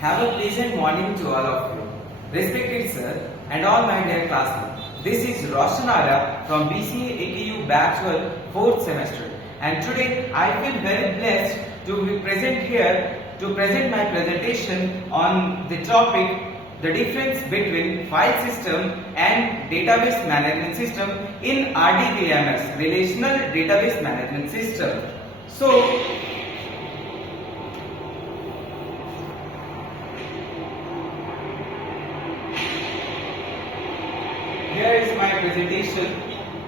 Have a pleasant morning to all of you. Respected sir and all my dear classmates. This is Roshan Arya from BCA AKU Bachelor 4th semester, and today I feel very blessed to be present here to present my presentation on the topic the difference between file system and database management system in RDBMS, Relational Database Management System. So, here is my presentation.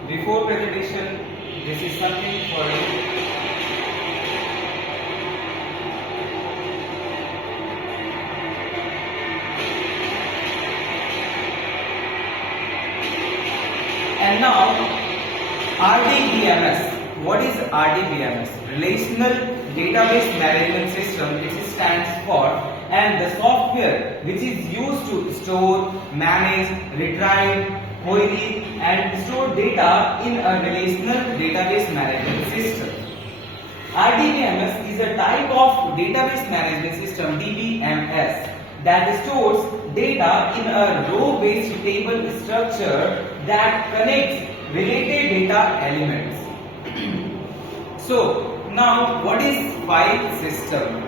Before presentation, this is something for you. And now, RDBMS. What is RDBMS? Relational Database Management System, it stands for, and the software which is used to store, manage, retrieve, query and store data in a relational database management system. RDBMS is a type of database management system, DBMS, that stores data in a row-based table structure that connects related data elements. So, now what is file system?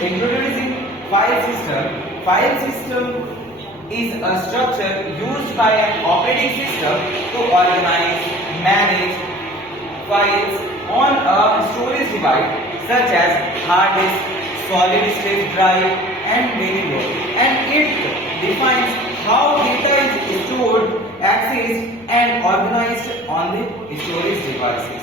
Introducing file system. File system is a structure used by an operating system to organize, manage files on a storage device such as hard disk, solid state drive and many more. And it defines how data is stored, accessed and organized on the storage devices.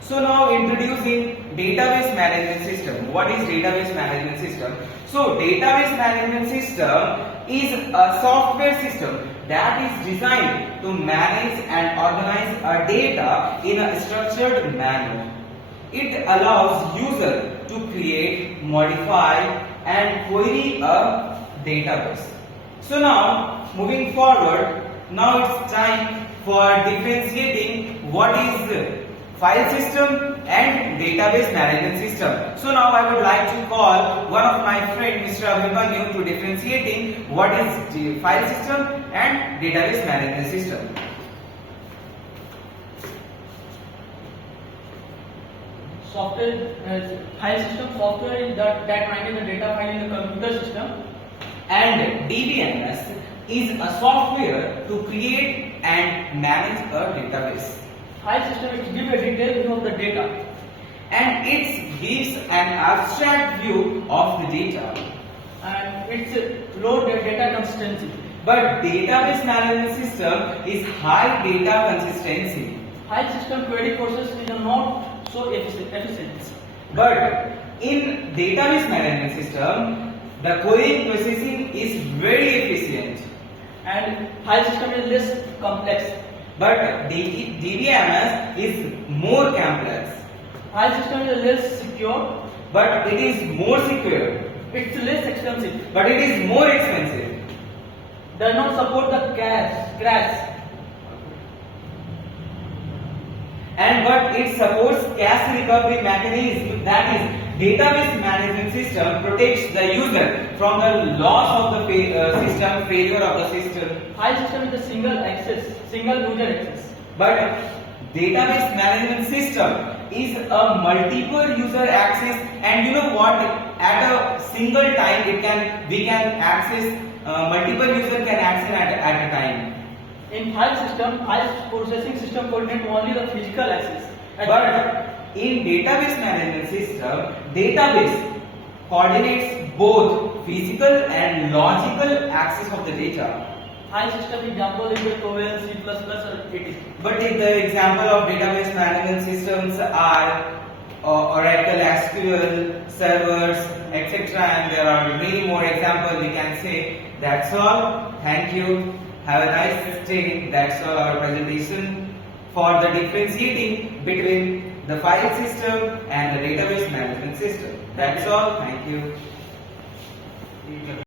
So now introducing database management system. What is database management system? So database management system is a software system that is designed to manage and organize a data in a structured manner. It allows user to create, modify and query a database. So now moving forward, now it's time for differentiating what is file system and database management system. So now I would like to call one of my friend Mr. Aryabhata to differentiating what is the file system and database management system. Software file system software is that manages the data file in the computer system, and DBMS is a software to create and manage a database. File system is give a detailed view of the data, and it gives an abstract view of the data, and it's low data consistency. But database management system is high data consistency. File system query process is not so efficient. But in database management system, the query processing is very efficient, and file system is less complex. But DBMS is more complex. File system is less secure, but it is more secure. It's less expensive, but it is more expensive. Does not support the crash. And but it supports cache recovery mechanism, that is, database management system protects the user from the loss of the system, failure of the system. File system is a single user access. But database management system is a multiple user access, and you know what? At a single time, we can access multiple user can access at a time. In file system, file processing system coordinates only the physical access. But in database management system, database coordinates both physical and logical access of the data. File system example is the COBOL, C++, or etc. But the example of database management systems are Oracle, SQL, servers, etc. And there are many more examples we can say. That's all. Thank you. Have a nice day. That's all our presentation for the differentiating between the file system and the database management system. That's all. Thank you.